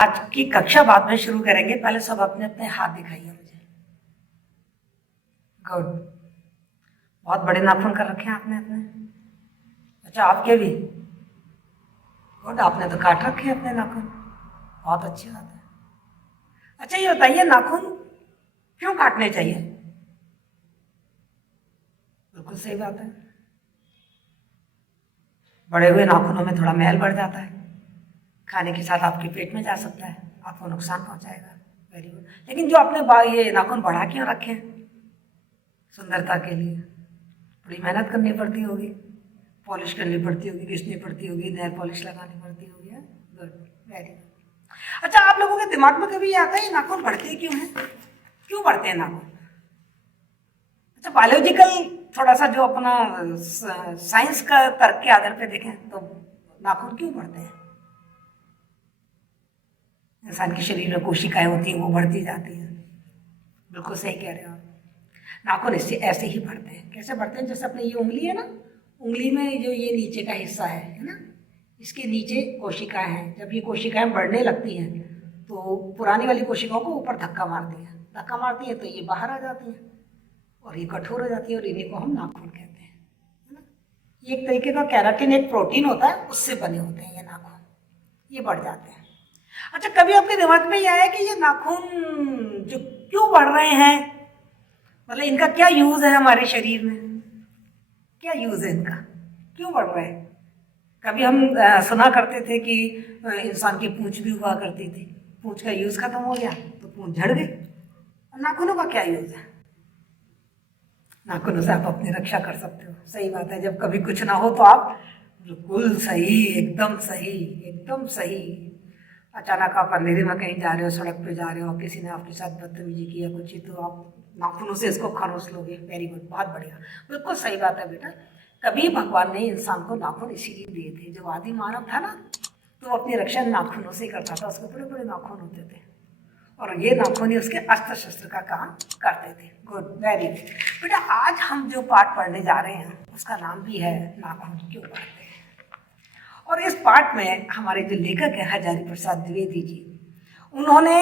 आज की कक्षा बाद में शुरू करेंगे। पहले सब अपने अपने हाथ दिखाइए मुझे। गुड। बहुत बड़े नाखून कर रखे हैं आपने अपने। अच्छा, आपके भी। गुड, आपने तो काट रखे हैं अपने नाखून। बहुत अच्छी बात है। अच्छा, ये बताइए नाखून क्यों काटने चाहिए? बिल्कुल सही बात है। बड़े हुए नाखूनों में थोड़ा मैल बढ़ जाता है, खाने के साथ आपके पेट में जा सकता है, आपको नुकसान पहुंचाएगा। Very good. लेकिन जो आपने ये नाखून बढ़ा क्यों रखे हैं? सुंदरता के लिए। बड़ी मेहनत करनी पड़ती होगी, पॉलिश करनी पड़ती होगी, घिसनी पड़ती होगी, नेल पॉलिश लगानी पड़ती होगी। Good, very good. अच्छा, आप लोगों के दिमाग में कभी ये आता है नाखून बढ़ते क्यों हैं? क्यों बढ़ते हैं नाखून? अच्छा, बायोलॉजिकल थोड़ा सा जो अपना साइंस का तर्क के आधार पे देखें तो नाखून क्यों बढ़ते हैं? इंसान के शरीर में कोशिकाएं होती हैं, वो बढ़ती जाती हैं। बिल्कुल सही कह रहे हो आप। नाखून इससे ऐसे ही बढ़ते हैं। कैसे बढ़ते हैं? जैसे अपनी ये उंगली है ना, उंगली में जो ये नीचे का हिस्सा है ना, इसके नीचे कोशिकाएं हैं। जब ये कोशिकाएं बढ़ने लगती हैं तो पुरानी वाली कोशिकाओं को ऊपर धक्का मारती हैं, धक्का मारती है तो ये बाहर आ जाती हैं और ये कठोर हो जाती है, और इन्हीं को हम नाखून कहते हैं, है ना। ये एक तरीके का केराटिन, एक प्रोटीन होता है, उससे बने होते हैं ये नाखून। ये बढ़ जाते हैं। अच्छा, कभी आपके दिमाग में ये आया कि ये नाखून जो क्यों बढ़ रहे हैं, मतलब इनका क्या यूज है हमारे शरीर में? क्या यूज है इनका? क्यों बढ़ रहे हैं? कभी हम सुना करते थे कि इंसान की पूंछ भी हुआ करती थी, पूंछ का यूज खत्म हो गया तो पूंछ झड़ गई। नाखूनों का क्या यूज है? नाखूनों से आप अपनी रक्षा कर सकते हो। सही बात है, जब कभी कुछ ना हो तो आप बिल्कुल सही, एकदम सही, एकदम सही। अचानक आप अंधेरे में कहीं जा रहे हो, सड़क पे जा रहे हो, किसी ने आपके साथ बदतमीजी की या कुछ ही, तो आप नाखूनों से इसको खरोच लोगे। वेरी गुड, बहुत बढ़िया, बिल्कुल सही बात है बेटा। कभी भगवान ने इंसान को नाखून इसीलिए दिए थे। जो आदि मानव था ना, तो वो अपनी रक्षा नाखूनों से ही करता था। उसके बड़े बड़े नाखून होते थे और ये नाखून ही उसके अस्त्र शस्त्र का काम करते थे। गुड, वेरी गुड बेटा। आज हम जो पाठ पढ़ने जा रहे हैं उसका नाम भी है नाखून क्यों बढ़ते हैं। और इस पाठ में हमारे जो लेखक है हजारी प्रसाद द्विवेदी जी, उन्होंने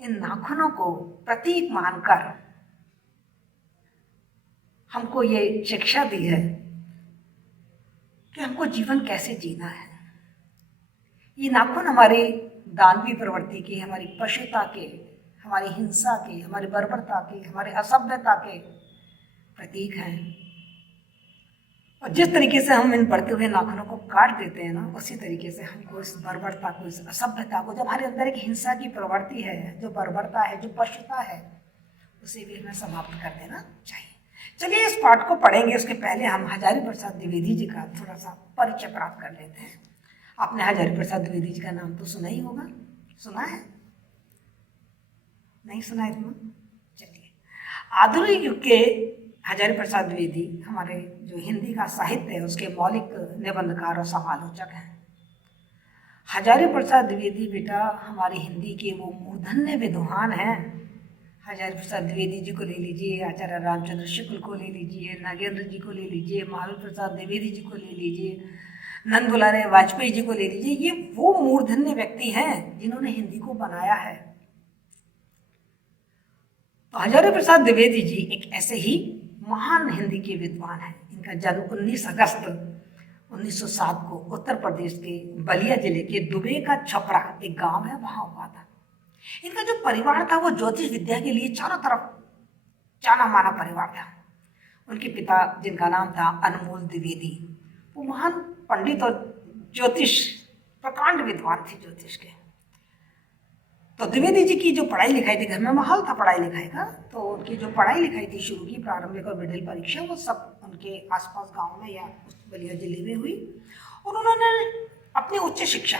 इन नाखूनों को प्रतीक मानकर हमको ये शिक्षा दी है कि हमको जीवन कैसे जीना है। ये नाखून हमारी दानवी प्रवृत्ति के, हमारी पशुता के, हमारी हिंसा के, हमारी बर्बरता के, हमारे असभ्यता के प्रतीक हैं। और जिस तरीके से हम इन बढ़ते हुए नाखूनों को काट देते हैं ना, उसी तरीके से हमको इस बर्बरता को, इस असभ्यता को, जो हमारे अंदर एक हिंसा की प्रवृत्ति है, जो बर्बरता है, जो पशुता है, उसे भी हमें समाप्त कर देना चाहिए। चलिए इस पाठ को पढ़ेंगे। उसके पहले हम हजारी प्रसाद द्विवेदी जी का थोड़ा सा परिचय प्राप्त कर लेते हैं। आपने हजारी प्रसाद द्विवेदी जी का नाम तो सुना ही होगा। सुना है? नहीं सुना है तुम? चलिए, आधुनिक युग के हजारी प्रसाद द्विवेदी हमारे जो हिंदी का साहित्य है उसके मौलिक निबंधकार और समालोचक हैं। हजारी प्रसाद द्विवेदी बेटा हमारी हिंदी के वो मूर्धन्य विद्वान हैं। हजारी प्रसाद द्विवेदी जी को ले लीजिए, आचार्य रामचंद्र शुक्ल को ले लीजिए, नागेंद्र जी को ले लीजिए, महावीर प्रसाद द्विवेदी जी को ले लीजिए, नंद दुलारे वाजपेयी जी को ले लीजिए। ये वो मूर्धन्य व्यक्ति हैं जिन्होंने हिंदी को बनाया है। तो हजारी प्रसाद द्विवेदी जी एक ऐसे ही महान हिंदी के विद्वान हैं। इनका जन्म 19 अगस्त 1907 को उत्तर प्रदेश के बलिया जिले के दुबे का छपरा एक गांव है, वहां हुआ था। इनका जो परिवार था वो ज्योतिष विद्या के लिए चारों तरफ जाना माना परिवार था। उनके पिता जिनका नाम था अनमोल द्विवेदी, वो महान पंडित और ज्योतिष, प्रकांड विद्वान थे ज्योतिष के। तो द्विवेदी जी की जो पढ़ाई लिखाई थी, घर में माहौल था पढ़ाई लिखाई का, तो उनकी जो पढ़ाई लिखाई थी शुरू की, प्रारंभिक और मिडिल परीक्षा, वो सब उनके आसपास गांव में या उस बलिया जिले में हुई। और उन्होंने अपनी उच्च शिक्षा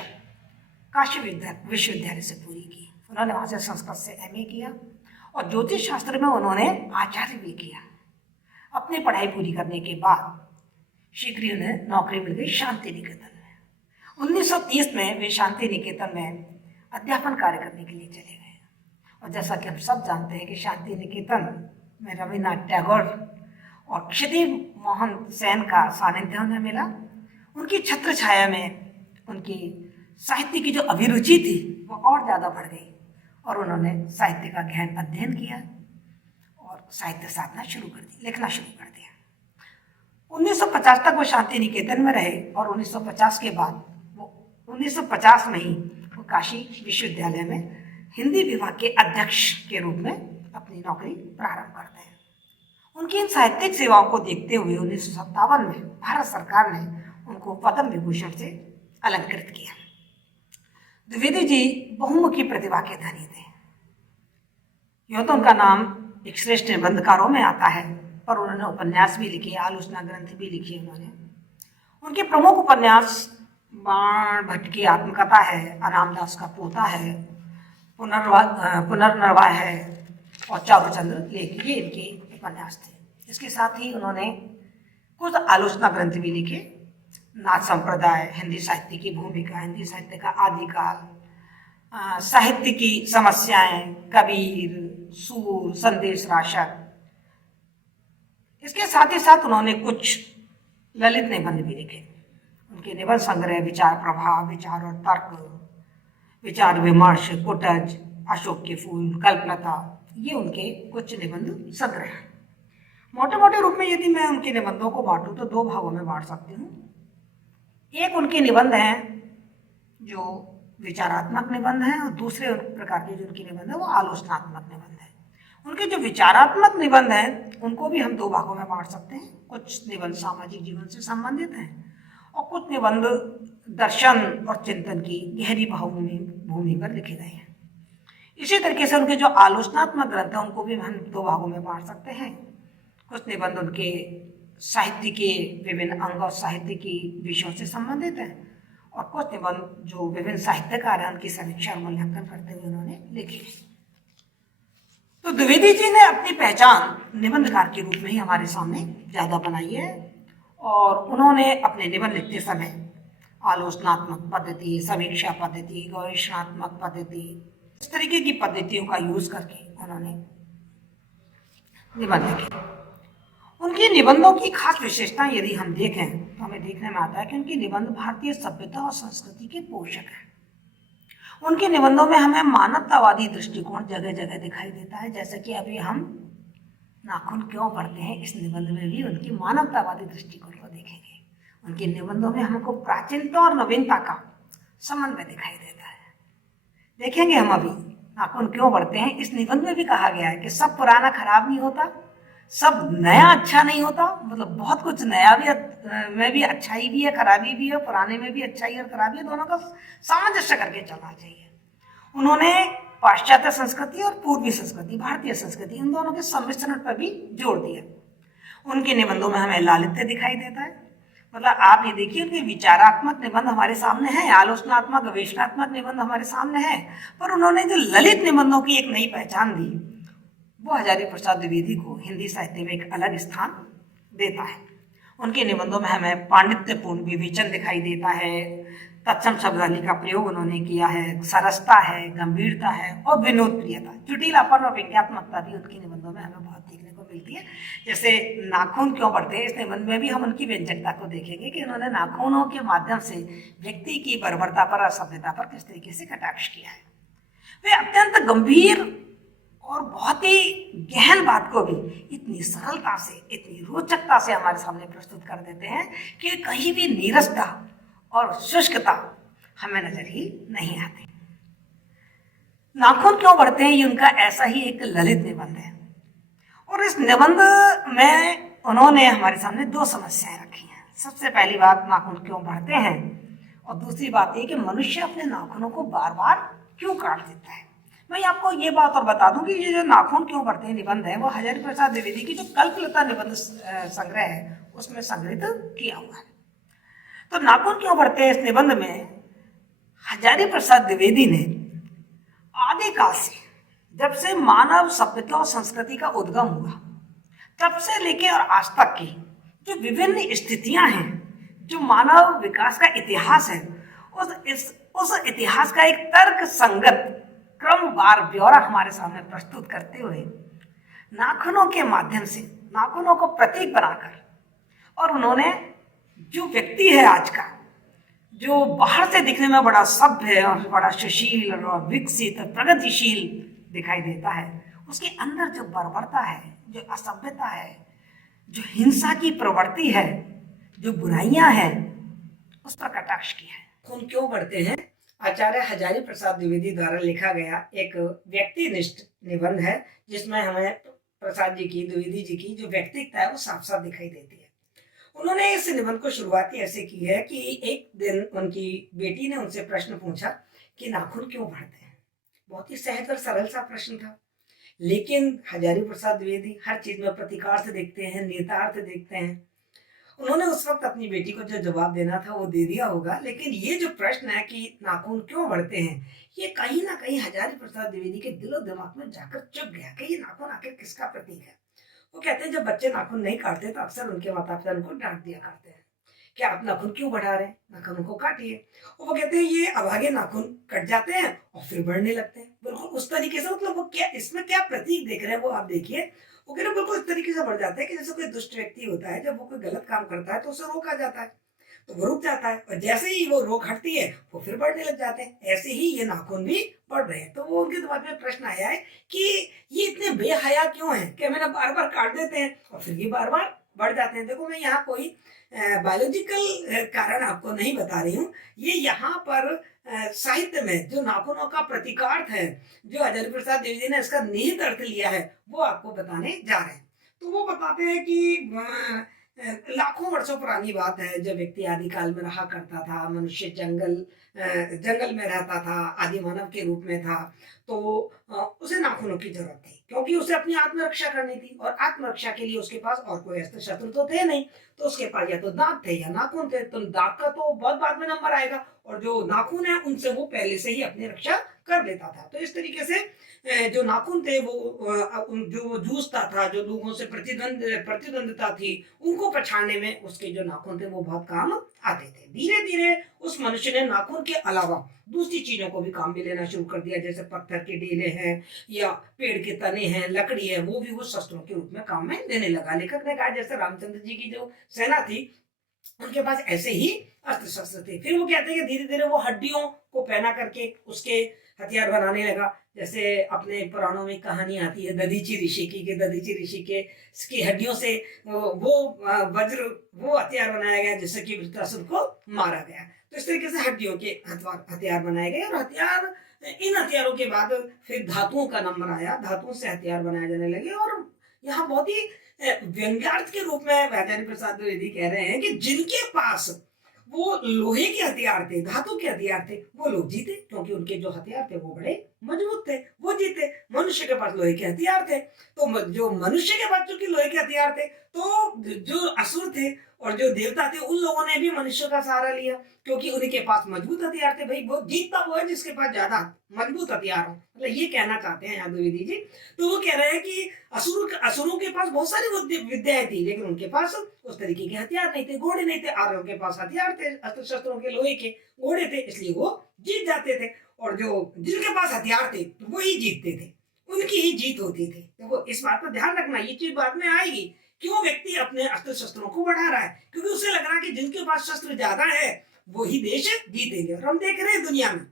काशी विश्वविद्यालय से पूरी की। उन्होंने वहाँ से संस्कृत से MA किया और ज्योतिष शास्त्र में उन्होंने आचार्य भी किया। अपनी पढ़ाई पूरी करने के बाद शीघ्र ही उन्हें नौकरी मिल गई शांति निकेतन में। 1930 में वे शांति निकेतन में अध्यापन कार्य करने के लिए चले गए। और जैसा कि हम सब जानते हैं कि शांति निकेतन में रविन्द्रनाथ टैगोर और क्षिति मोहन सेन का सानिध्य उन्हें मिला। उनकी छत्र छाया में उनकी साहित्य की जो अभिरुचि थी वो और ज़्यादा बढ़ गई और उन्होंने साहित्य का गहन अध्ययन किया और साहित्य साधना शुरू कर दी, लिखना शुरू कर दिया। 1950 तक वो शांति निकेतन में रहे और 1950 के बाद वो 1950 में ही वो काशी विश्वविद्यालय में हिंदी विभाग के अध्यक्ष के रूप में अपनी नौकरी प्रारंभ करते हैं। उनकी इन साहित्यिक सेवाओं को देखते हुए 1957 में भारत सरकार ने उनको पद्म विभूषण से अलंकृत किया। द्विवेदी जी बहुमुखी प्रतिभा के धनी थे। यूं तो उनका नाम एक श्रेष्ठ निबंधकारों में आता है, पर उन्होंने उपन्यास भी लिखे, आलोचना ग्रंथ भी लिखे उन्होंने। उनके प्रमुख उपन्यास बाण भट्ट की आत्मकथा है, अनामदास का पोता है, पुनर्नवा है और चारुचंद्र लेख, ये इनके उपन्यास थे। इसके साथ ही उन्होंने कुछ आलोचना ग्रंथ भी लिखे। नाथ संप्रदाय, हिंदी साहित्य की भूमिका, हिंदी साहित्य का आदिकाल, साहित्य की समस्याएं, कबीर, सूर, संदेश राशक। इसके साथ ही साथ उन्होंने कुछ ललित निबंध भी लिखे। उनके निबंध संग्रह विचार प्रभाव, विचार और तर्क, विचार विमर्श, कुटज, अशोक के फूल, कल्पलता, ये उनके कुछ निबंध संग्रह हैं। मोटे मोटे रूप में यदि मैं उनके निबंधों को बांटूं तो दो भागों में बांट सकती हूँ। एक उनके निबंध हैं जो विचारात्मक निबंध हैं और दूसरे प्रकार के जो उनके निबंध हैं वो आलोचनात्मक निबंध हैं। उनके जो विचारात्मक निबंध हैं उनको भी हम दो भागों में बांट सकते हैं। कुछ निबंध सामाजिक जीवन से संबंधित हैं और कुछ निबंध दर्शन और चिंतन की गहरी भूमि पर लिखे गए हैं। इसी तरीके से उनके जो आलोचनात्मक ग्रंथ हैं उनको भी हम दो भागों में बांट सकते हैं। कुछ निबंध उनके साहित्य के विभिन्न अंग और साहित्य की विषयों से संबंधित हैं और कुछ निबंध जो विभिन्न साहित्यकार हैं उनकी समीक्षा और मूल्यांकन करते हुए उन्होंने लिखे। तो द्विवेदी जी ने अपनी पहचान निबंधकार के रूप में ही हमारे सामने ज्यादा बनाई है और उन्होंने अपने निबंध लिखते समय आलोचनात्मक पद्धति, समीक्षा पद्धति, गवेषणात्मक पद्धति, इस तरीके की पद्धतियों का यूज करके उन्होंने निबंध लिखे। उनके निबंधों की खास विशेषता यदि हम देखें तो हमें देखने में आता है कि उनके निबंध भारतीय सभ्यता और संस्कृति के पोषक हैं। उनके निबंधों में हमें मानवतावादी दृष्टिकोण जगह जगह दिखाई देता है। जैसे कि अभी हम नाखून क्यों पढ़ते हैं, इस निबंध में भी उनकी मानवतावादी दृष्टिकोण को देखेंगे। उनके निबंधों में हमको प्राचीनता और नवीनता का समन्वय दिखाई देता है। देखेंगे हम अभी नाखून क्यों पढ़ते हैं, इस निबंध में भी कहा गया है कि सब पुराना खराब नहीं होता, सब नया अच्छा नहीं होता। मतलब बहुत कुछ नया भी में भी अच्छाई भी है, खराबी भी है, पुराने में भी अच्छाई और खराबी है, दोनों का सामंजस्य करके चलना चाहिए। उन्होंने पाश्चात्य संस्कृति और पूर्वी संस्कृति, भारतीय संस्कृति, इन दोनों के सम्मिश्रण पर भी जोर दिया। उनके निबंधों में हमें लालित्य दिखाई देता है। मतलब आप ये देखिए उनके विचारात्मक निबंध हमारे सामने हैं, आलोचनात्मक गवेषणात्मक निबंध हमारे सामने हैं, पर उन्होंने जो ललित निबंधों की एक नई पहचान दी वो हजारी प्रसाद द्विवेदी को हिंदी साहित्य में एक अलग स्थान देता है। उनके निबंधों में हमें पांडित्यपूर्ण विवेचन दिखाई देता है, तत्सम शब्दावली का प्रयोग उन्होंने किया है, सरसता है, गंभीरता है और विनोद प्रियता, जटिलापन और विज्ञात्मकता भी उनके निबंधों में हमें बहुत देखने को मिलती है। जैसे नाखून क्यों पढ़ते हैं, इस निबंध में भी हम उनकी व्यंजकता को देखेंगे कि उन्होंने नाखूनों के माध्यम से व्यक्ति की बर्बरता पर और सभ्यता पर किस तरीके से कटाक्ष किया है। वे अत्यंत गंभीर और बहुत ही गहन बात को भी इतनी सरलता से, इतनी रोचकता से हमारे सामने प्रस्तुत कर देते हैं कि कहीं भी नीरसता और शुष्कता हमें नजर ही नहीं आती। नाखून क्यों पढ़ते हैं, ये उनका ऐसा ही एक ललित निबंध है और इस निबंध में उन्होंने हमारे सामने दो समस्याएं रखी हैं। सबसे पहली बात, नाखून क्यों पढ़ते हैं, और दूसरी बात ये कि मनुष्य अपने नाखूनों को बार बार क्यों काट देता है। मैं आपको ये बात और बता दूं कि ये जो नाखून क्यों पढ़ते हैं निबंध है वो हजारी प्रसाद द्विवेदी की जो कल्पलता निबंध संग्रह है उसमें संग्रहित किया हुआ है। तो नाखून क्यों पढ़ते हैं इस निबंध में हजारी प्रसाद द्विवेदी ने आदिकाल से, जब से मानव सभ्यता और संस्कृति का उद्गम हुआ तब से लेके और आज तक की जो विभिन्न स्थितियां हैं, जो मानव विकास का इतिहास है, उस इतिहास का एक तर्क संगत क्रमवार ब्यौरा हमारे सामने प्रस्तुत करते हुए नाखूनों के माध्यम से नाखूनों को प्रतीक बनाकर, और उन्होंने जो व्यक्ति है आज का, जो बाहर से दिखने में बड़ा सभ्य और बड़ा सुशील और विकसित प्रगतिशील दिखाई देता है, उसके अंदर जो बर्बरता है, जो असभ्यता है, जो हिंसा की प्रवृत्ति है, जो बुराइयां हैं, उस पर कटाक्ष किया है। खून क्यों बढ़ते हैं? आचार्य हजारी प्रसाद द्विवेदी द्वारा लिखा गया एक व्यक्तिनिष्ठ निबंध है, जिसमें हमें प्रसाद जी की, द्विवेदी जी की जो व्यक्तित्व है वो साफ साफ दिखाई देती है। उन्होंने इस निबंध को शुरुआती ऐसे की है कि एक दिन उनकी बेटी ने उनसे प्रश्न पूछा कि नाखून क्यों बढ़ते हैं। बहुत ही सहज और सरल सा प्रश्न था, लेकिन हजारी प्रसाद द्विवेदी हर चीज में प्रतीकार्थ देखते हैं, नेतार्थ देखते हैं। उन्होंने उस वक्त अपनी बेटी को जो जवाब देना था वो दे दिया होगा, लेकिन ये जो प्रश्न है कि नाखून क्यों बढ़ते हैं, ये कहीं ना कहीं हजारी प्रसाद द्विवेदी के दिलो दिमाग में जाकर चुप गया कि ये नाखून आखिर किसका प्रतीक है। वो कहते हैं जब बच्चे नाखून नहीं काटते तो अक्सर उनके माता पिता उनको डांट दिया करते हैं कि आप नाखून क्यों बढ़ा रहे हैं, नाखून को काटिए। और वो कहते हैं ये अभागे नाखून कट जाते हैं और फिर बढ़ने लगते हैं। बिल्कुल उस तरीके से, मतलब वो क्या, इसमें क्या प्रतीक देख रहे हैं वो आप देखिए। वो कह रहे बिल्कुल इस तरीके से बढ़ जाता है कि जैसे कोई दुष्ट व्यक्ति होता है, जब वो कोई गलत काम करता है तो उसे रोका जाता है, तो वो रुक जाता है, और जैसे ही वो रोक हटती है वो फिर बढ़ने लग जाते हैं। ऐसे ही ये नाखून भी बढ़ रहे हैं। तो वो उनके दिमाग में प्रश्न आया है कि ये इतने बेहया क्यों है कि हमें बार बार काट देते हैं और फिर ये बार बार बढ़ जाते हैं। देखो मैं यहाँ कोई बायोलॉजिकल कारण आपको नहीं बता रही हूँ, ये यहाँ पर साहित्य में जो नाखूनों का प्रतीकार्थ है, जो हजारी प्रसाद द्विवेदी ने इसका निहित अर्थ लिया है, वो आपको बताने जा रहे हैं। तो वो बताते हैं कि लाखों वर्षों पुरानी बात है, जब व्यक्ति आदि काल में रहा करता था, मनुष्य जंगल में रहता था, आदि मानव के रूप में था, तो उसे नाखूनों की जरूरत थी, क्योंकि उसे अपनी आत्मरक्षा करनी थी, और आत्मरक्षा के लिए उसके पास और कोई अस्त्र शस्त्र तो थे नहीं, तो उसके पास या तो दांत थे या नाखून थे। तो दांत का तो बहुत बाद में नंबर आएगा, और जो नाखून है उनसे वो पहले से ही अपनी रक्षा कर लेता था। तो इस तरीके से जो नाखून थे वो जो जूझता था, जो लोगों से प्रतिद्वंदिता थी, उनको पछाड़ने में उसके जो नाखून थे वो बहुत काम आते थे। धीरे धीरे उस मनुष्य ने नाखून के अलावा दूसरी चीजों को भी काम में लेना शुरू कर दिया, जैसे पत्थर के डेले हैं या पेड़ के तने हैं, लकड़ी है, वो भी वो शस्त्रों के रूप में काम में लेने लगा। लेखक ने कहा जैसे रामचंद्र जी की जो सेना थी, उनके पास ऐसे ही अस्त्र शस्त्र थे। फिर वो कहते हैं कि धीरे धीरे वो हड्डियों को पहना करके उसके हथियार बनाने लगा। जैसे अपने पुराणों में कहानी आती है दधीची ऋषि की, दधीची ऋषि के इसकी हड्डियों से वो वज्र, वो हथियार बनाया गया जिससे कि वृत्रासुर को मारा गया। तो इस तरीके से हड्डियों के हथियार बनाए गए, और इन हथियारों के बाद फिर धातुओं का नंबर आया, धातुओं से हथियार बनाए जाने लगे। और यहाँ बहुत ही व्यंग्यार्थ के रूप में आचार्य प्रसाद द्विवेदी कह रहे हैं कि जिनके पास वो लोहे के हथियार थे, धातु के हथियार थे, वो लोग जीते, क्योंकि उनके जो हथियार थे वो बड़े मजबूत थे, वो जीते। मनुष्य के पास लोहे के हथियार थे, तो जो मनुष्य के पास चूंकि लोहे के हथियार थे, तो जो असुर थे और जो देवता थे, उन लोगों ने भी मनुष्य का सहारा लिया, क्योंकि उनके पास मजबूत हथियार थे। भाई वो जीतता वो है जिसके पास ज्यादा मजबूत हथियार हो, मतलब ये कहना चाहते हैं द्विवेदी जी। तो वो कह रहे हैं कि असुरों के पास बहुत सारी विद्याएं थी, लेकिन उनके पास उस तरीके के हथियार नहीं थे, घोड़े नहीं थे। आर्यों के पास हथियार थे, अस्त्र शस्त्रों के, लोहे के घोड़े थे, इसलिए वो जीत जाते थे। और जो जिनके पास हथियार थे वो ही जीतते थे, उनकी ही जीत होती थी। तो इस बात पर ध्यान रखना, ये चीज बाद में आएगी, क्यों व्यक्ति अपने अस्त्र शस्त्रों को बढ़ा रहा है, क्योंकि उसे लग रहा है कि जिनके पास शस्त्र ज्यादा है वो ही देश जीतेंगे। और हम देख रहे हैं दुनिया में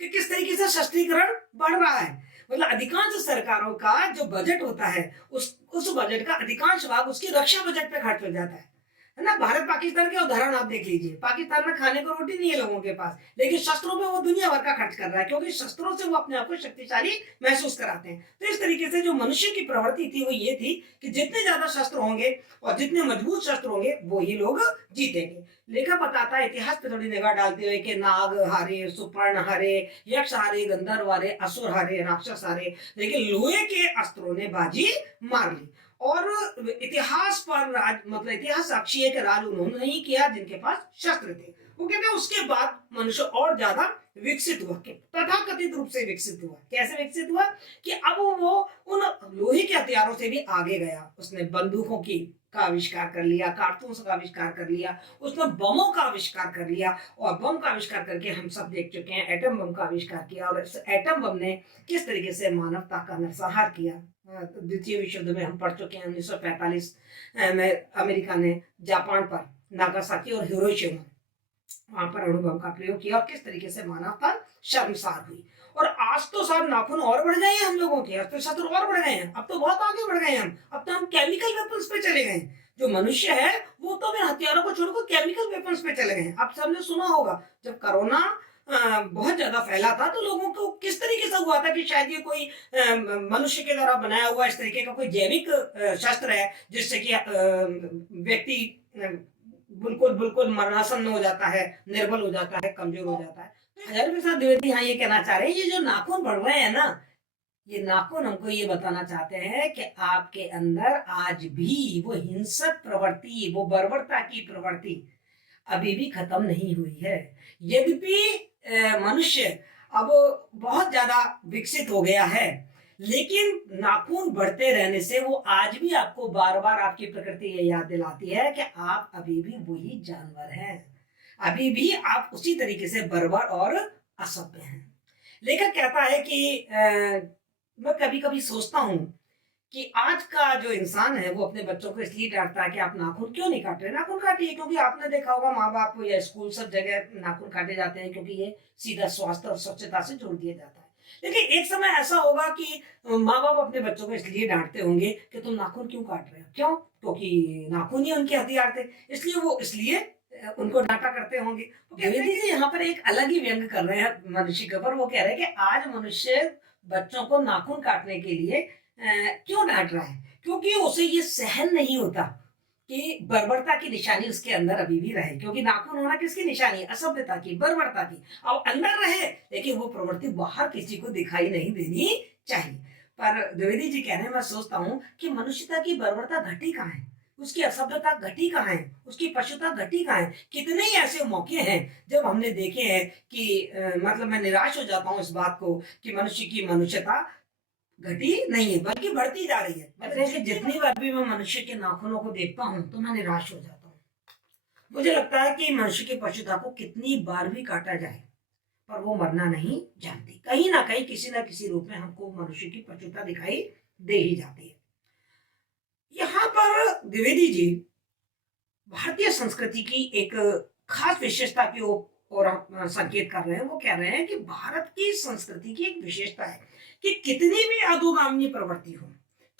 कि किस तरीके से शस्त्रीकरण बढ़ रहा है। मतलब अधिकांश सरकारों का जो बजट होता है, उस बजट का अधिकांश भाग उसकी रक्षा बजट पे खर्च हो जाता है ना। भारत पाकिस्तान के उदाहरण आप देख लीजिए, पाकिस्तान में खाने को रोटी नहीं है लोगों के पास, लेकिन शस्त्रों पे वो दुनिया भर का खर्च कर रहा है, क्योंकि शस्त्रों से वो अपने आप को शक्तिशाली महसूस कराते हैं। तो इस तरीके से जो मनुष्य की प्रवृत्ति थी वो ये थी कि जितने ज्यादा शस्त्र होंगे और जितने मजबूत शस्त्र होंगे वो ही लोग जीतेंगे। लेखक बताता है इतिहास पे थोड़ी निगाह डालते हुए कि नाग हारे, सुपर्ण हारे, यक्ष हारे, गंधर्व हारे, असुर हारे, राक्षस हारे, लेकिन लोहे के अस्त्रों ने बाजी मार ली। और इतिहास पर मतलब इतिहास साक्षी है कि राज उन्होंने ही किया जिनके पास शस्त्र थे। वो कहते हैं उसके बाद मनुष्य और ज्यादा विकसित हुआ, तथाकथित रूप से विकसित हुआ। कैसे विकसित हुआ कि अब वो उन लोहे के हथियारों से भी आगे गया। उसने बंदूकों की का आविष्कार कर लिया, कारतूस का आविष्कार कर लिया, उसने बमों का आविष्कार कर लिया, और बम का आविष्कार करके हम सब देख चुके हैं, एटम बम का आविष्कार किया। और इस एटम बम ने किस तरीके से मानवता का नरसंहार किया। द्वितीय विश्व युद्ध में हम पढ़ चुके हैं, 1945 में अमेरिका ने जापान पर नागासाकी और हिरोशिमा वहां पर अणुबम का प्रयोग किया और किस तरीके से मानवता शर्मसार हुई। और आज तो साहब नाखून और बढ़ गए हैं हम लोगों के, अस्त्र शस्त्र और बढ़ गए हैं, अब तो बहुत आगे बढ़ गए हैं हम, अब तो हम केमिकल वेपन्स पे चले गए हैं। जो मनुष्य है वो तो अपने हथियारों को छोड़कर केमिकल वेपन्स पे चले गए हैं। आप सबने सुना होगा जब कोरोना बहुत ज्यादा फैला था तो लोगों को किस तरीके से हुआ था कि शायद ये कोई मनुष्य के द्वारा बनाया हुआ इस तरीके का कोई जैविक शस्त्र है जिससे कि व्यक्ति बिल्कुल बिल्कुल मरणासन्न हो जाता है, निर्बल हो जाता है, कमजोर हो जाता है। हजार प्रसाद द्विवेदी हाँ ये कहना चाह रहे हैं, ये जो नाखून बढ़ रहे हैं ना, ये नाखून हमको ये बताना चाहते हैं कि आपके अंदर आज भी वो हिंसक प्रवृत्ति, वो बर्बरता की प्रवृत्ति अभी भी खत्म नहीं हुई है। यद्यपि मनुष्य अब बहुत ज्यादा विकसित हो गया है, लेकिन नाखून बढ़ते रहने से वो आज भी आपको बार बार आपकी प्रकृति ये याद दिलाती है कि आप अभी भी वही जानवर हैं, अभी भी आप उसी तरीके से बर्बर और असभ्य हैं। लेखक कहता है कि मैं कभी कभी सोचता हूं कि आज का जो इंसान है वो अपने बच्चों को इसलिए डांटता है कि आप नाखून क्यों नहीं काट रहे। नाखून काटिए, क्योंकि आपने देखा होगा माँ बाप या स्कूल सब जगह नाखून काटे जाते हैं, क्योंकि ये सीधा स्वास्थ्य और स्वच्छता से जोड़ दिया जाता है। लेकिन एक समय ऐसा होगा कि माँ बाप अपने बच्चों को इसलिए डांटते होंगे कि तुम नाखून क्यों काट रहे हो, क्यों, क्योंकि नाखून ही उनके हथियार थे, इसलिए वो उनको डांटा करते होंगे। द्विवेदी जी यहाँ पर एक अलग ही व्यंग कर रहे हैं मनुष्य के ऊपर। वो कह रहे हैं कि आज मनुष्य बच्चों को नाखून काटने के लिए क्यों डांट रहा है, क्योंकि उसे ये सहन नहीं होता कि बर्बरता की निशानी उसके अंदर अभी भी रहे। क्योंकि नाखून होना किसकी निशानी है, असभ्यता की, बर्बरता की। अब अंदर रहे लेकिन वो प्रवृत्ति बाहर किसी को दिखाई नहीं देनी चाहिए। पर द्विवेदी जी कह रहे हैं, मैं सोचता हूँ कि मनुष्यता की बर्बरता घटी कहाँ है, उसकी असभ्यता घटी कहाँ है, उसकी पशुता घटी कहाँ है। कितने ही ऐसे मौके हैं जब हमने देखे हैं कि मतलब मैं निराश हो जाता हूँ इस बात को कि मनुष्य की मनुष्यता घटी नहीं है बल्कि बढ़ती जा रही है। मतलब कि जितनी बार भी मैं मनुष्य के नाखूनों को देखता हूँ तो मैं निराश हो जाता हूँ। मुझे लगता है कि मनुष्य की पशुता को कितनी बार भी काटा जाए पर वो मरना नहीं जानती। कहीं ना कहीं किसी ना किसी रूप में हमको मनुष्य की पशुता दिखाई दे ही जाती है। यहाँ पर द्विवेदी जी भारतीय संस्कृति की एक खास विशेषता की ओर संकेत कर रहे हैं। वो कह रहे हैं कि भारत की संस्कृति की एक विशेषता है कि कितनी भी अधोगामी प्रवृत्ति हो,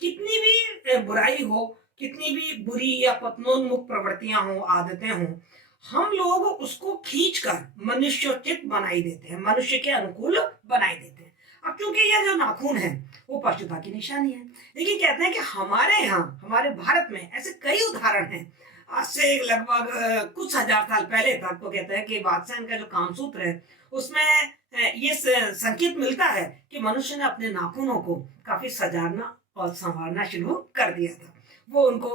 कितनी भी बुराई हो, कितनी भी बुरी या पतनोन्मुख प्रवृत्तियां हो, आदतें हो, हम लोग उसको खींचकर मनुष्योचित बनाई देते हैं, मनुष्य के अनुकूल बनाई देते हैं। अब क्योंकि यह जो नाखून है वो पशुता की निशानी है, लेकिन कहते हैं कि हमारे यहाँ, हमारे भारत में ऐसे कई उदाहरण हैं। आज से लगभग कुछ हजार साल पहले तक को कहते हैं कि बादशाह का जो कामसूत्र है उसमें ये संकेत मिलता है कि मनुष्य ने अपने नाखूनों को काफी सजाना और संवारना शुरू कर दिया था। वो उनको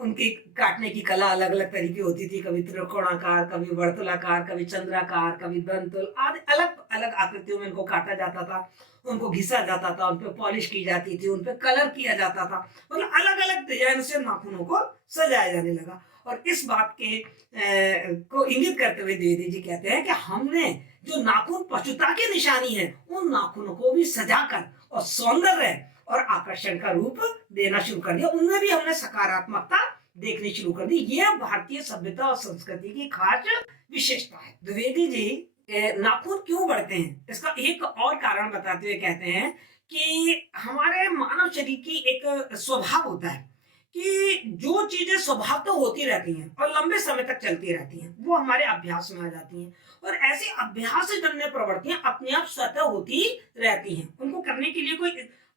उनकी काटने की कला अलग अलग तरीके होती थी, कभी त्रिकोणाकार, कभी वर्तुलाकार, कभी चंद्राकार, कभी दंतुल आदि अलग अलग आकृतियों में उनको काटा जाता था, उनको घिसा जाता था, उन पे पॉलिश की जाती थी, उन पे कलर किया जाता था, मतलब अलग अलग डिजाइन से नाखूनों को सजाया जाने लगा। और इस बात के को इंगित करते हुए द्विवेदी जी कहते हैं कि हमने जो नाखून पशुता की निशानी है उन नाखूनों को भी सजाकर और सौंदर्य और आकर्षण का रूप देना शुरू कर दिया, उनमें भी हमने सकारात्मकता देखनी शुरू कर दी। यह भारतीय सभ्यता और संस्कृति की खास विशेषता है। द्विवेदी जी नाखून क्यों बढ़ते हैं इसका एक और कारण बताते हुए कहते हैं कि हमारे मानव शरीर की एक स्वभाव होता है कि जो चीजें स्वभाव तो होती रहती हैं और लंबे समय तक चलती रहती हैं वो हमारे अभ्यास में आ जाती हैं, और ऐसी अभ्यास से जन्य प्रवृत्तियां अपने आप स्वतः होती रहती हैं, उनको करने के लिए कोई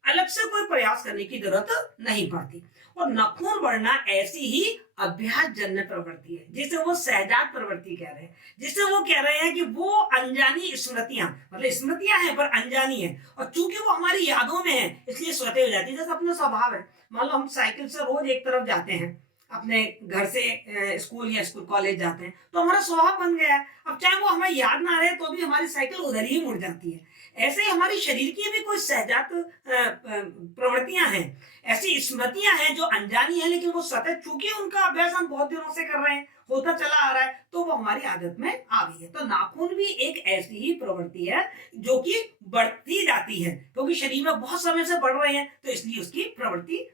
अलग से कोई प्रयास करने की जरूरत नहीं पड़ती। और नाखून बढ़ना ऐसी ही अभ्यास जन्य प्रवृत्ति है जिसे वो सहजात प्रवृत्ति कह रहे हैं, जिसे वो कह रहे हैं कि वो अनजानी स्मृतियां, मतलब स्मृतियां हैं पर अनजानी है, और चूंकि वो हमारी यादों में है इसलिए स्वतः हो जाती है। जैसे अपना स्वभाव है, मान लो हम साइकिल से रोज एक तरफ जाते हैं, अपने घर से स्कूल या स्कूल कॉलेज जाते हैं तो हमारा स्वभाव बन गया है। अब चाहे वो हमें याद ना रहे तो भी हमारी साइकिल उधर ही मुड़ जाती है। ऐसे ही हमारी शरीर की भी कोई सहजात प्रवृत्तियां हैं, ऐसी स्मृतियां हैं जो अनजानी है लेकिन वो सतत, चूंकि उनका अभ्यास हम बहुत दिनों से कर रहे हैं, होता चला आ रहा है, तो वो हमारी आदत में आ गई है। तो नाखून भी एक ऐसी ही प्रवृत्ति है जो कि बढ़ती जाती है, क्योंकि शरीर में बहुत समय से बढ़ रहे हैं तो इसलिए उसकी प्रवृत्ति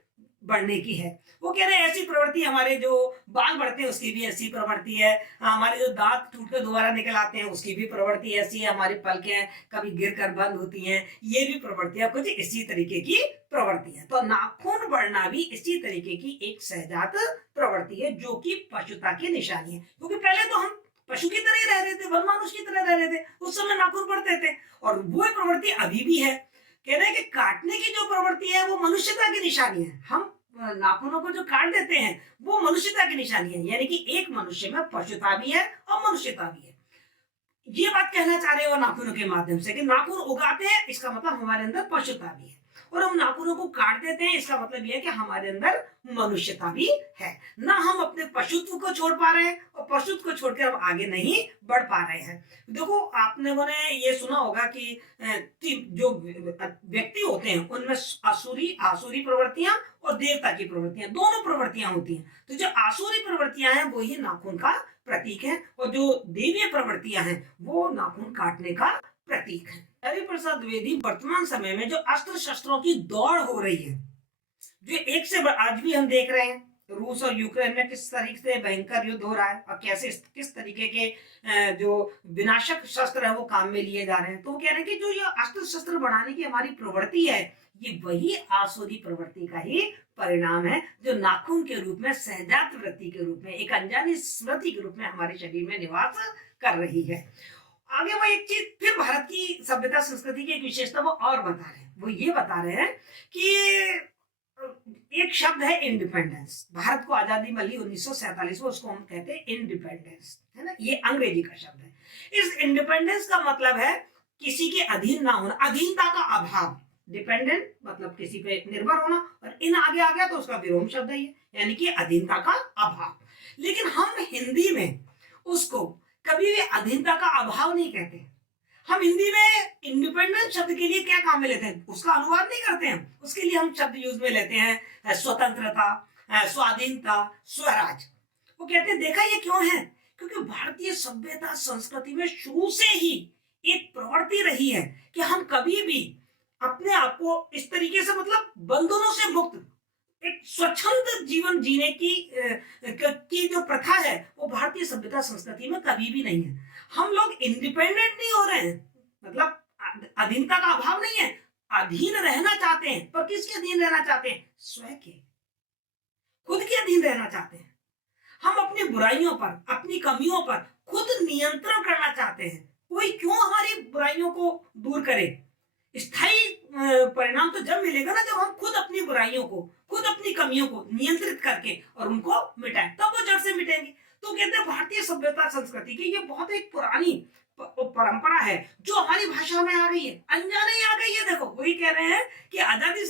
बढ़ने की है। वो कह रहे हैं ऐसी प्रवृत्ति, हमारे जो बाल बढ़ते हैं उसकी भी ऐसी प्रवृत्ति है, हमारे जो दांत टूट कर दोबारा निकल आते हैं उसकी भी प्रवृत्ति ऐसी है, हमारी पलकें कभी गिर कर बंद होती हैं, ये भी प्रवृत्तियां कुछ इसी तरीके की प्रवृत्ति है। तो नाखून बढ़ना भी इसी तरीके की एक सहजात प्रवृत्ति है जो कि पशुता की निशानी है। क्योंकि पहले तो हम पशु की तरह ही रह रहे थे, वन मानुष की तरह रह रहे थे, उस समय नाखून बढ़ते थे, और वो प्रवृत्ति अभी भी है। कह रहे हैं कि काटने की जो प्रवृत्ति है वो मनुष्यता की निशानी है। हम नाखूनों को जो काट देते हैं वो मनुष्यता की निशानी है, यानी कि एक मनुष्य में पशुता भी है और मनुष्यता भी है। ये बात कहना चाह रहे हो नाखूनों के माध्यम से कि नाखून उगाते हैं इसका मतलब हमारे अंदर पशुता भी है, और हम नाखूनों को काट देते हैं इसका मतलब यह है कि हमारे अंदर मनुष्यता भी है। ना हम अपने पशुत्व को छोड़ पा रहे हैं और पशुत्व को छोड़कर हम आगे नहीं बढ़ पा रहे हैं। देखो आपने ये सुना होगा कि जो व्यक्ति होते हैं उनमें आसुरी प्रवृत्तियां और देवता की प्रवृत्तियां, दोनों प्रवृत्तियां होती हैं। तो जो आसुरी प्रवृत्तियां हैं वो ही नाखून का प्रतीक है, और जो देवीय प्रवृत्तियां हैं वो नाखून काटने का प्रतीक है। हरिप्रसाद द्विवेदी वर्तमान समय में जो अस्त्र शस्त्रों की दौड़ हो रही है, जो एक से आज भी हम देख रहे हैं रूस और यूक्रेन में किस तरीके से भयंकर युद्ध हो रहा है और कैसे किस तरीके के जो विनाशक शस्त्र है वो काम में लिए जा रहे हैं। तो वो कह रहे हैं कि जो ये अस्त्र शस्त्र बढ़ाने की हमारी प्रवृत्ति है ये वही आसुरी प्रवृत्ति का ही परिणाम है, जो नाखून के रूप में, सहजात वृत्ति के रूप में, एक अनजानी स्मृति के रूप में हमारे शरीर में निवास कर रही है। आगे वो एक चीज फिर भारत की सभ्यता संस्कृति की एक विशेषता वो और बता रहे हैं। वो ये बता रहे हैं कि एक शब्द है इंडिपेंडेंस। भारत को आजादी मिली 1947 में, उसको हम कहते हैं इंडिपेंडेंस, है ना, ये अंग्रेजी का शब्द है। इस इंडिपेंडेंस का मतलब है किसी के अधीन ना होना, अधीनता का अभाव। डिपेंडेंट मतलब किसी पे निर्भर होना, और इन आगे आ गया तो उसका विलोम शब्द है, यानी कि अधीनता का अभाव। लेकिन हम हिंदी में उसको कभी भी अधीनता का अभाव नहीं कहते। हम हिंदी में इंडिपेंडेंट शब्द के लिए क्या काम में लेते हैं, उसका अनुवाद नहीं करते हैं, उसके लिए हम शब्द यूज में लेते हैं स्वतंत्रता, स्वाधीनता, स्वराज। वो कहते हैं देखा ये क्यों है, क्योंकि भारतीय सभ्यता संस्कृति में शुरू से ही एक प्रवृत्ति रही है कि हम कभी भी अपने आप को इस तरीके से, मतलब बंधनों से मुक्त, एक स्वच्छंद जीवन जीने की जो प्रथा है वो भारतीय सभ्यता संस्कृति में कभी भी नहीं है। हम लोग इंडिपेंडेंट नहीं हो रहे हैं, मतलब अधीनता का अभाव नहीं है, अधीन रहना चाहते हैं। पर किसके अधीन रहना चाहते हैं? स्वयं के, खुद के अधीन रहना चाहते हैं। हम अपनी बुराइयों पर, अपनी कमियों पर खुद नियंत्रण करना चाहते हैं। कोई क्यों हमारी बुराइयों को दूर करे? स्थायी परिणाम तो जब मिलेगा ना जब हम खुद अपनी बुराइयों को, खुद अपनी कमियों को नियंत्रित करके और उनको मिटाएं, तब वो जड़ से मिटेंगे। तो कहते हैं भारतीय सभ्यता संस्कृति की ये बहुत एक पुरानी परंपरा है जो हमारी भाषा में आ गई है, अनजाने ही आ गई है। देखो वही कह रहे हैं कि आजादी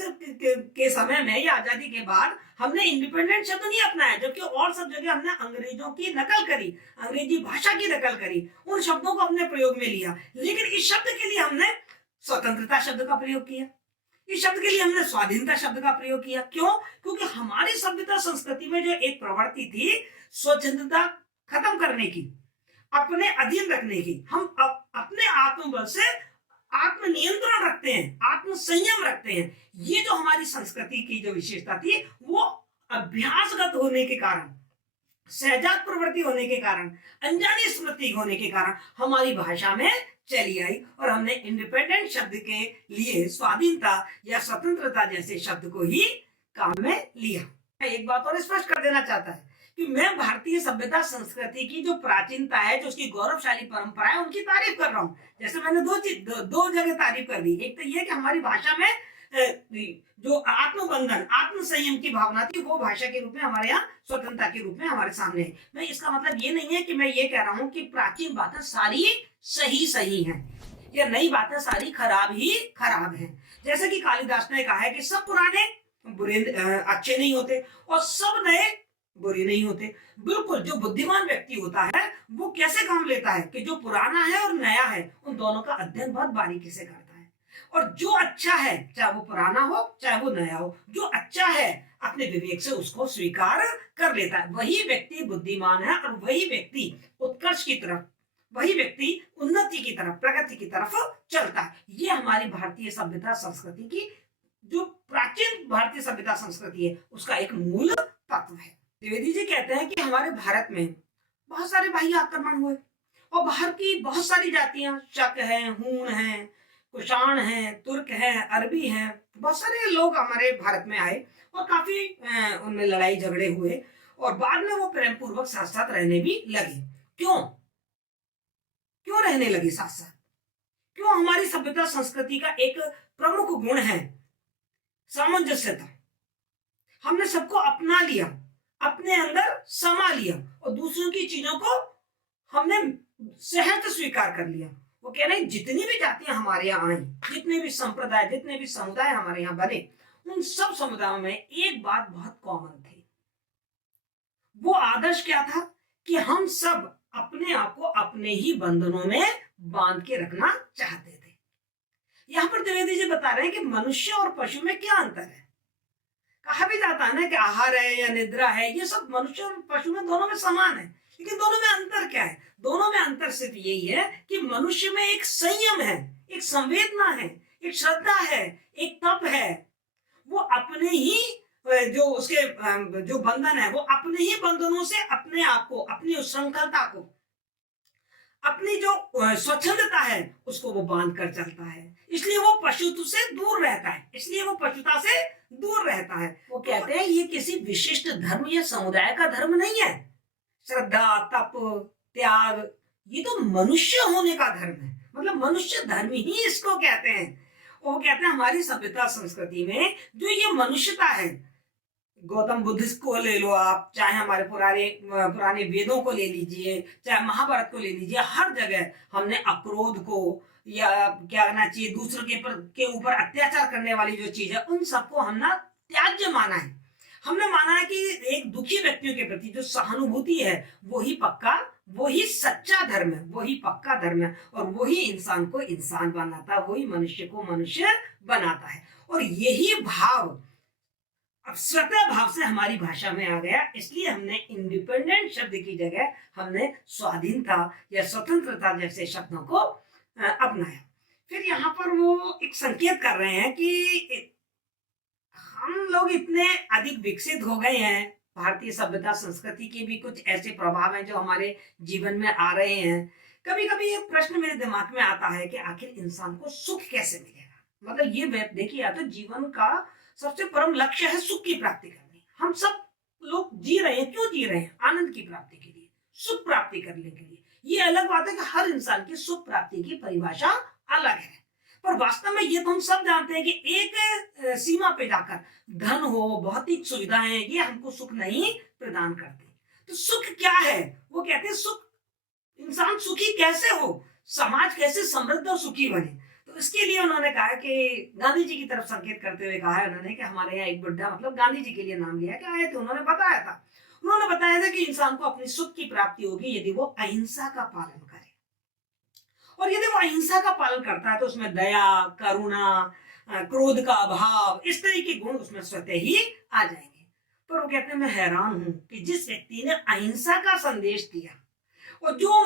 के समय में या आजादी के बाद हमने इंडिपेंडेंट शब्द नहीं अपनाया, जबकि और सब जगह हमने अंग्रेजों की नकल करी, अंग्रेजी भाषा की नकल करी, उन शब्दों को हमने प्रयोग में लिया। लेकिन इस शब्द के लिए हमने स्वतंत्रता शब्द का प्रयोग किया, इस शब्द के लिए हमने स्वाधीनता शब्द का प्रयोग किया। क्यों? क्योंकि हमारी सभ्यता संस्कृति में जो एक प्रवृत्ति थी स्वतंत्रता खत्म करने की, अपने अधीन रखने की, हम अपने आत्मबल से आत्म नियंत्रण रखते हैं, आत्म संयम रखते हैं। ये जो हमारी संस्कृति की जो विशेषता थी वो अभ्यासगत होने के कारण, सहजात प्रवृत्ति होने के कारण, अनजानी स्मृति होने के कारण हमारी भाषा में चली आई, और हमने इंडिपेंडेंट शब्द के लिए स्वाधीनता या स्वतंत्रता जैसे शब्द को ही काम में लिया। एक बात और स्पष्ट कर देना चाहता है कि मैं भारतीय सभ्यता संस्कृति की जो प्राचीनता है, जो उसकी गौरवशाली परंपरा है, उनकी तारीफ कर रहा हूँ। जैसे मैंने दो जगह तारीफ कर दी। एक तो ये कि हमारी भाषा में जो आत्मबंधन, आत्म संयम की भावना थी वो भाषा के रूप में हमारे यहाँ स्वतंत्रता के रूप में हमारे सामने है। मैं इसका मतलब ये नहीं है कि मैं ये कह रहा हूँ कि प्राचीन बातें सारी सही हैं या नई बातें सारी खराब हैं। जैसे कि कालिदास ने कहा है कि सब पुराने बुरे अच्छे नहीं होते और सब नए बुरे नहीं होते। बिल्कुल, जो बुद्धिमान व्यक्ति होता है वो कैसे काम लेता है कि जो पुराना है और नया है उन दोनों का अध्ययन बहुत बारीकी से करता है, और जो अच्छा है चाहे वो पुराना हो चाहे वो नया हो, जो अच्छा है अपने विवेक से उसको स्वीकार कर लेता है। वही व्यक्ति बुद्धिमान है और वही व्यक्ति उत्कर्ष की तरफ, वही व्यक्ति उन्नति की तरफ, प्रगति की तरफ चलता है। ये हमारी भारतीय सभ्यता संस्कृति की जो प्राचीन भारतीय सभ्यता संस्कृति है उसका एक मूल तत्व है। द्विवेदी जी कहते हैं कि हमारे भारत में बहुत सारे बाह्य आक्रमण हुए और बाहर की बहुत सारी जातियां, शक हैं, हूण हैं, कुषाण हैं, तुर्क हैं, अरबी हैं, बहुत सारे लोग हमारे भारत में आए और काफी उनमें लड़ाई झगड़े हुए और बाद में वो प्रेम पूर्वक साथ साथ रहने भी लगे। क्यों क्यों रहने लगे साथ साथ? क्यों? हमारी सभ्यता संस्कृति का एक प्रमुख गुण है सामंजस्यता। हमने सबको अपना लिया, अपने अंदर समा लिया और दूसरों की चीजों को हमने सहज स्वीकार कर लिया। वो कह रहे हैं जितनी भी जातियां हमारे यहाँ आई, जितने भी संप्रदाय, जितने भी समुदाय हमारे यहाँ बने, उन सब समुदायों में एक बात बहुत कॉमन थी। वो आदर्श क्या था कि हम सब अपने आप को अपने ही बंधनों में बांध के रखना चाहते थे। यहां पर द्विवेदी जी बता रहे हैं कि मनुष्य और पशु में क्या अंतर है। कहा भी जाता है ना कि आहार है या निद्रा है, ये सब मनुष्य और पशु में दोनों में समान है, लेकिन दोनों में अंतर क्या है? दोनों में अंतर सिर्फ यही है कि मनुष्य में एक संयम है, एक संवेदना है, एक श्रद्धा है, एक तप है। वो अपने ही जो उसके जो बंधन है, वो अपने ही बंधनों से अपने आप को, अपनी श्रृंखलता को, अपनी जो स्वच्छंदता है उसको वो बांध कर चलता है। इसलिए वो पशु से दूर रहता है, इसलिए वो पशुता से दूर रहता है। वो कहते हैं ये किसी विशिष्ट धर्म या समुदाय का धर्म नहीं है। श्रद्धा, तप, त्याग, ये तो मनुष्य होने का धर्म है। मतलब मनुष्य धर्म ही इसको कहते हैं। वो कहते हैं हमारी सभ्यता संस्कृति में जो ये मनुष्यता है, गौतम बुद्ध को ले लो आप, चाहे हमारे पुराने वेदों को ले लीजिए, चाहे महाभारत को ले लीजिए, हर जगह हमने अक्रोध को या क्या कहना चाहिए दूसरों के ऊपर अत्याचार करने वाली जो चीज है उन सबको हमने त्याज्य माना है। हमने माना है कि एक दुखी व्यक्तियों के प्रति जो सहानुभूति है वही सच्चा धर्म है, वही पक्का धर्म है और वही इंसान को इंसान बनाता है, वही मनुष्य को मनुष्य बनाता है। और यही भाव अब स्वतः भाव से हमारी भाषा में आ गया, इसलिए हमने इंडिपेंडेंट शब्द की जगह हमने स्वाधीनता या स्वतंत्रता जैसे शब्दों को अपनाया। फिर यहाँ पर वो एक संकेत कर रहे हैं कि हम लोग इतने अधिक विकसित हो गए हैं, भारतीय सभ्यता संस्कृति के भी कुछ ऐसे प्रभाव हैं जो हमारे जीवन में आ रहे हैं। कभी कभी एक प्रश्न मेरे दिमाग में आता है कि आखिर इंसान को सुख कैसे मिलेगा। मतलब ये देखिए, या तो जीवन का सबसे परम लक्ष्य है सुख की प्राप्ति करनी। हम सब लोग जी रहे हैं, क्यों जी रहे हैं? आनंद की प्राप्ति के लिए, सुख प्राप्ति करने के लिए। ये अलग बात है कि हर इंसान की सुख प्राप्ति की परिभाषा अलग है, पर वास्तव में ये तो हम सब जानते हैं कि एक सीमा पे जाकर धन हो, भौतिक सुविधाएं, ये हमको सुख नहीं प्रदान करते। तो सुख क्या है? वो कहते हैं सुख, इंसान सुखी कैसे हो, समाज कैसे समृद्ध और सुखी बने। तो इसके लिए उन्होंने कहा कि गांधी जी की तरफ संकेत करते हुए कहा है उन्होंने कि हमारे यहाँ एक बुढ़ा, मतलब गांधी जी के लिए नाम लिया कि आए थे, उन्होंने बताया था कि इंसान को अपनी सुख की प्राप्ति होगी यदि वो अहिंसा का पालन करे। और यदि वो अहिंसा का पालन करता है तो उसमें दया, करुणा, क्रोध का अभाव, इस तरह के गुण उसमें स्वतः ही आ जाएंगे। पर वो कहते हैं मैं हैरान हूं कि जिस व्यक्ति ने अहिंसा का संदेश दिया और जो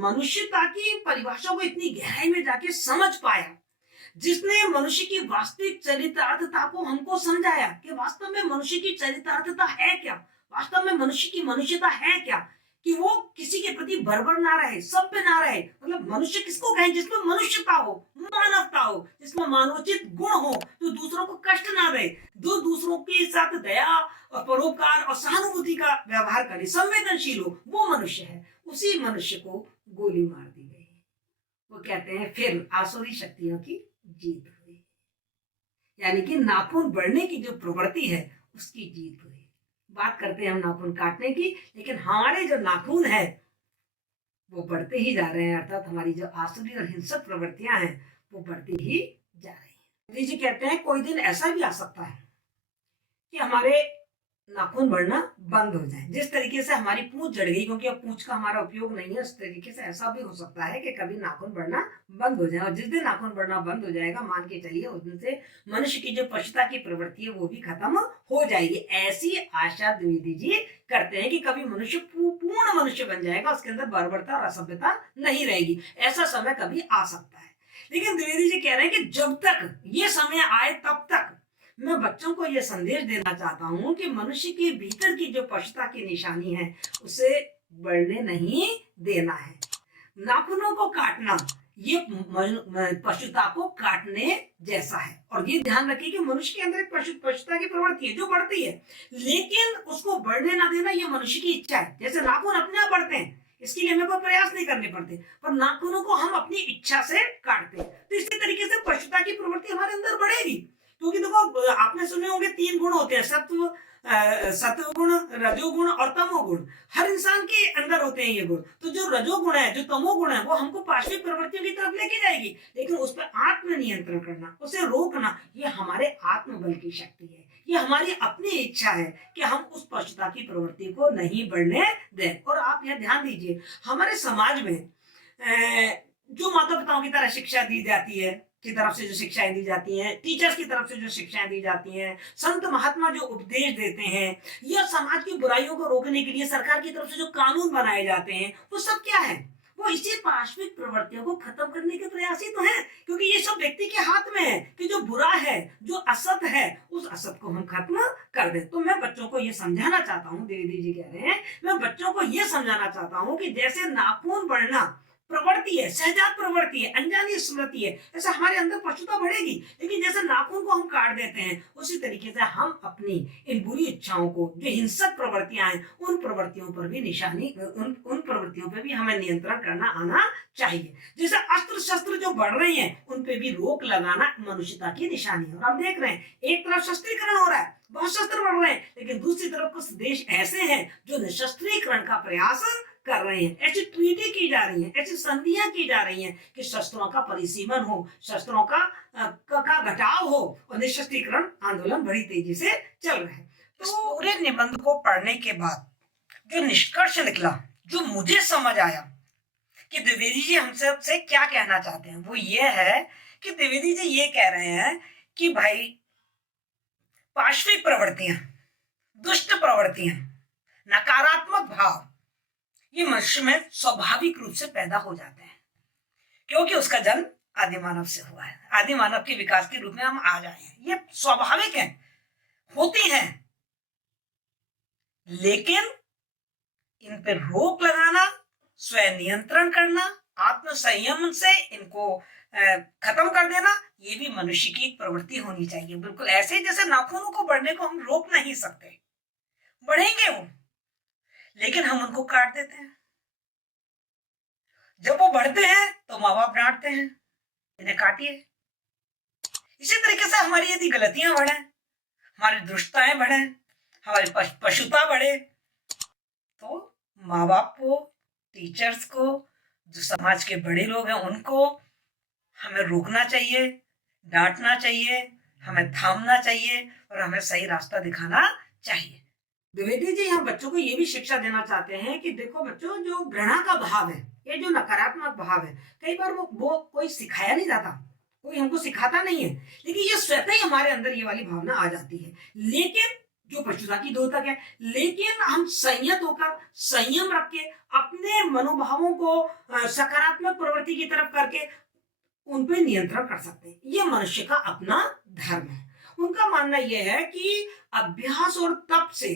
मनुष्यता की परिभाषा को इतनी गहराई में जाके समझ पाया, जिसने मनुष्य की वास्तविक चरितार्थता को हमको समझाया कि वास्तव में मनुष्य की चरितार्थता है क्या, वास्तव में मनुष्य की मनुष्यता है क्या, कि वो किसी के प्रति बर्बर ना रहे, सभ्य ना रहे। मतलब मनुष्य किसको कहें? जिसमें मनुष्यता हो, मानवता हो, जिसमें मानवोचित गुण हो, तो दूसरों को कष्ट ना रहे, जो दूसरों के साथ दया और परोपकार और सहानुभूति का व्यवहार करे, संवेदनशील हो, वो मनुष्य है। उसी मनुष्य को गोली मार दी गई। वो कहते हैं फिर आसुरी शक्तियों की जीत हुई, यानी कि नाखून बढ़ने की जो प्रवृत्ति है उसकी जीत हुई। बात करते हैं हम नाखून काटने की, लेकिन हमारे जो नाखून है वो बढ़ते ही जा रहे हैं, अर्थात हमारी जो आसुरी और हिंसक प्रवृत्तियां हैं वो बढ़ती ही जा रही हैं। जी कहते हैं कोई दिन ऐसा भी आ सकता है कि हमारे नाखून बढ़ना बंद हो जाए। जिस तरीके से हमारी पूंछ जड़ गई क्योंकि अब पूंछ का हमारा उपयोग नहीं है, उस तरीके से ऐसा भी हो सकता है कि कभी नाखून बढ़ना बंद हो जाए। और जिस दिन नाखून बढ़ना बंद हो जाएगा, मान के चलिए उस दिन से मनुष्य की जो पशुता की प्रवृत्ति है वो भी खत्म हो जाएगी। ऐसी आशा द्विवेदी जी करते हैं कि कभी मनुष्य पूर्ण मनुष्य बन जाएगा, उसके अंदर बर्बरता और असभ्यता नहीं रहेगी। ऐसा समय कभी आ सकता है, लेकिन द्विवेदी जी कह रहे हैं कि जब तक ये समय आए तब तक मैं बच्चों को यह संदेश देना चाहता हूं कि मनुष्य के भीतर की जो पशुता की निशानी है उसे बढ़ने नहीं देना है। नाखूनों को काटना ये पशुता को काटने जैसा है। और ये ध्यान रखिए कि मनुष्य के अंदर एक पशुता की प्रवृत्ति है जो बढ़ती है, लेकिन उसको बढ़ने ना देना ये मनुष्य की इच्छा है। जैसे नाखून अपने आप बढ़ते हैं, इसके लिए हमें कोई प्रयास नहीं करने पड़ते, पर नाखूनों को हम अपनी इच्छा से काटते हैं। तो इसी तरीके से पशुता की प्रवृत्ति हमारे अंदर बढ़ेगी, क्योंकि देखो आपने सुने होंगे 3 गुण होते हैं, सत्वगुण, रजोगुण और तमोगुण। हर इंसान के अंदर होते हैं ये गुण। तो जो रजोगुण है, जो तमोगुण है, वो हमको पार्श्विक प्रवृत्तियों की तरफ लेके जाएगी, लेकिन उस पर आत्म नियंत्रण करना, उसे रोकना, ये हमारे आत्मबल की शक्ति है। ये हमारी अपनी इच्छा है कि हम उस पशुता की प्रवृत्ति को नहीं बढ़ने दें। और आप यह ध्यान दीजिए, हमारे समाज में जो माता पिताओं की तरह शिक्षा दी जाती है, की तरफ से जो शिक्षाएं दी जाती हैं, टीचर्स की तरफ से जो शिक्षाएं दी जाती हैं, संत महात्मा जो उपदेश देते हैं, या समाज की बुराइयों को रोकने के लिए सरकार की तरफ से जो कानून बनाए जाते हैं, वो सब क्या है? वो इसी पार्श्विक प्रवृत्तियों को खत्म करने के प्रयास ही तो है, क्योंकि ये सब व्यक्ति के हाथ में है कि जो बुरा है, जो असत है, उस असत को हम खत्म कर दें। तो मैं बच्चों को ये समझाना चाहता हूँ, देवी जी कह रहे हैं, मैं बच्चों को ये समझाना चाहता हूँ कि जैसे नाखून बढ़ना प्रवृत्ति है, सहजात प्रवृत्ति है, अनजानी स्मृति है, ऐसा हमारे अंदर पशुता बढ़ेगी। लेकिन जैसे नाखून को हम काट देते हैं, उसी तरीके से हम अपनी इन बुरी इच्छाओं को, जो हिंसक प्रवृत्तियां हैं, उन प्रवृत्तियों पर भी निशानी, उन प्रवृत्तियों पर भी हमें नियंत्रण करना आना चाहिए। जैसे अस्त्र शस्त्र जो बढ़ रहे हैं, उन पे भी रोक लगाना मनुष्यता की निशानी है। और हम देख रहे हैं, एक तरफ शस्त्रीकरण हो रहा है, बहुत शस्त्र बढ़ रहे हैं, लेकिन दूसरी तरफ कुछ देश ऐसे हैं जो निशस्त्रीकरण का प्रयास कर रहे हैं। ऐसी ट्रीटी की जा रही है, ऐसी संधियां की जा रही हैं कि शस्त्रों का परिसीमन हो, शस्त्रों का घटाव हो, और निशस्त्रीकरण आंदोलन बड़ी तेजी से चल रहा है। तो पूरे निबंध को पढ़ने के बाद जो निष्कर्ष निकला, जो मुझे समझ आया कि द्विवेदी जी हमसे क्या कहना चाहते हैं, वो ये है कि द्विवेदी जी ये कह रहे हैं कि भाई पार्श्विक प्रवृत्तियां, दुष्ट प्रवृत्तियां, नकारात्मक भाव, ये मनुष्य में स्वाभाविक रूप से पैदा हो जाते हैं, क्योंकि उसका जन्म आदि मानव से हुआ है। आदि मानव के विकास के रूप में हम आ जाए हैं, ये स्वाभाविक है, होती हैं। लेकिन इन पर रोक लगाना, स्वयं नियंत्रण करना, आत्म संयम से इनको खत्म कर देना, ये भी मनुष्य की एक प्रवृत्ति होनी चाहिए। बिल्कुल ऐसे ही जैसे नाखूनों को बढ़ने को हम रोक नहीं सकते, बढ़ेंगे वो, लेकिन हम उनको काट देते हैं। जब वो बढ़ते हैं तो माँ बाप डांटते हैं, इन्हें काटिए। इसी तरीके से हमारी यदि गलतियां बढ़े, हमारी दुष्टताएं बढ़े, हमारी पशुता बढ़े, तो माँ बाप को, टीचर्स को, जो समाज के बड़े लोग हैं, उनको हमें रोकना चाहिए, डांटना चाहिए, हमें थामना चाहिए, और हमें सही रास्ता दिखाना चाहिए। द्विवेदी जी यहाँ बच्चों को ये भी शिक्षा देना चाहते हैं कि देखो बच्चों, जो घृणा का भाव है, ये जो नकारात्मक भाव है, कई बार वो कोई सिखाया नहीं जाता, कोई हमको सिखाता नहीं है, लेकिन ये स्वतः ही हमारे अंदर ये वाली भावना आ जाती है। लेकिन जो पशुता की द्योतक है, लेकिन हम संयत होकर, संयम रख के, अपने मनोभावों को सकारात्मक प्रवृत्ति की तरफ करके उन पर नियंत्रण कर सकते हैं। ये मनुष्य का अपना धर्म है। उनका मानना यह है कि अभ्यास और तप से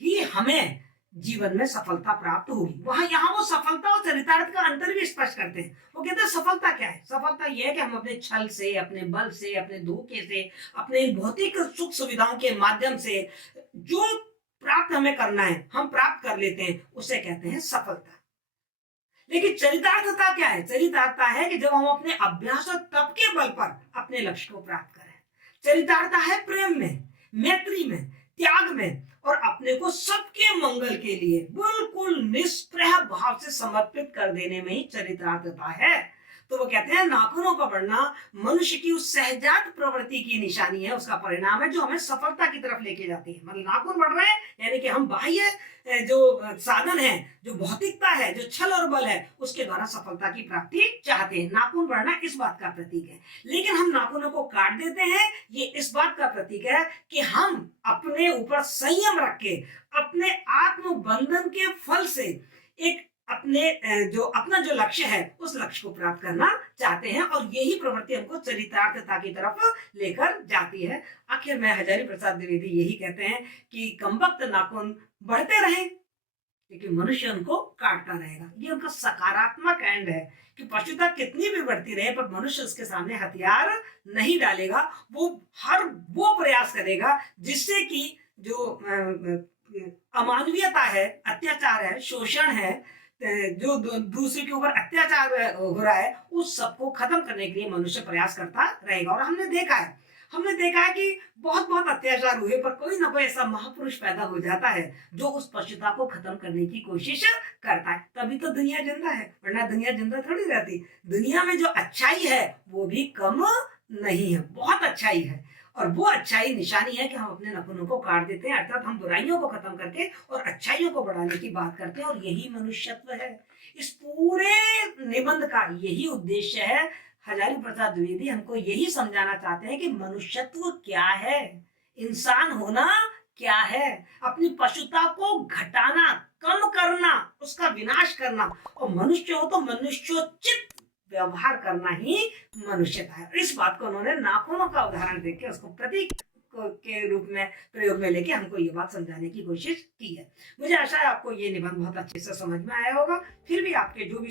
ही हमें जीवन में सफलता प्राप्त होगी। वहां यहाँ वो सफलता और चरितार्थ का अंतर भी स्पष्ट करते हैं। वो कहते हैं सफलता क्या है? सफलता यह है कि हम अपने छल से, अपने बल से, अपने धोखे से, अपने भौतिक सुख सुविधाओं के माध्यम से जो प्राप्त हमें करना है, हम प्राप्त कर लेते हैं, उसे कहते हैं सफलता। लेकिन चरितार्थता क्या है? चरितार्थता है कि जब हम अपने अभ्यास और तप के बल पर अपने लक्ष्य को प्राप्त करें। चरितार्थता है प्रेम में, मैत्री में, त्याग में, और अपने को सबके मंगल के लिए बिल्कुल निष्प्रह भाव से समर्पित कर देने में ही चरितार्थता है। तो वो कहते हैं नाखूनों का बढ़ना मनुष्य की उस सहजात प्रवृत्ति की निशानी है, उसका परिणाम है जो हमें सफलता की तरफ लेके जाती है। मतलब नाखून बढ़ रहे हैं यानी कि हम बाह्य जो साधन है, जो भौतिकता है, जो छल और बल है, उसके द्वारा सफलता की प्राप्ति चाहते हैं। नाखून बढ़ना इस बात का प्रतीक है। लेकिन हम नाखूनों को काट देते हैं, ये इस बात का प्रतीक है कि हम अपने ऊपर संयम रख के, अपने आत्म बंधन के फल से एक अपना जो लक्ष्य है, उस लक्ष्य को प्राप्त करना चाहते हैं और यही प्रवृत्ति हमको चरितार्थता की तरफ लेकर जाती है। आखिर में हजारी प्रसाद द्विवेदी यही कहते हैं कि कमबख्त नाखून बढ़ते रहें लेकिन मनुष्य उनको काटता रहेगा। ये उनका सकारात्मक एंड है कि पशुता कितनी भी बढ़ती रहे पर मनुष्य उसके सामने हथियार नहीं डालेगा। वो प्रयास करेगा जिससे कि जो अमानवीयता है, अत्याचार है, शोषण है, जो दूसरे के ऊपर अत्याचार हो रहा है, उस सबको खत्म करने के लिए मनुष्य प्रयास करता रहेगा। और हमने देखा है कि बहुत अत्याचार हुए पर कोई ना कोई ऐसा महापुरुष पैदा हो जाता है जो उस पशुता को खत्म करने की कोशिश करता है। तभी तो दुनिया जिंदा है, वरना दुनिया जिंदा थोड़ी रहती। दुनिया में जो अच्छाई है वो भी कम नहीं है, बहुत अच्छाई है। और वो अच्छाई निशानी है कि हम अपने नखूनों को काट देते हैं, अर्थात हम बुराइयों को खत्म करके और अच्छाइयों को बढ़ाने की बात करते हैं। और यही मनुष्यत्व है। इस पूरे निबंध का यही उद्देश्य है। हजारी प्रसाद द्विवेदी हमको यही समझाना चाहते हैं कि मनुष्यत्व क्या है, इंसान होना क्या है, अपनी पशुता को घटाना, कम करना, उसका विनाश करना, और मनुष्य हो तो मनुष्योचित व्यवहार करना ही मनुष्यता है। इस बात को उन्होंने नाखूनों का उदाहरण देके उसको प्रतीक के रूप में प्रयोग में लेके हमको ये बात समझाने की कोशिश की है। मुझे आशा है आपको ये निबंध बहुत अच्छे से समझ में आया होगा। फिर भी आपके जो भी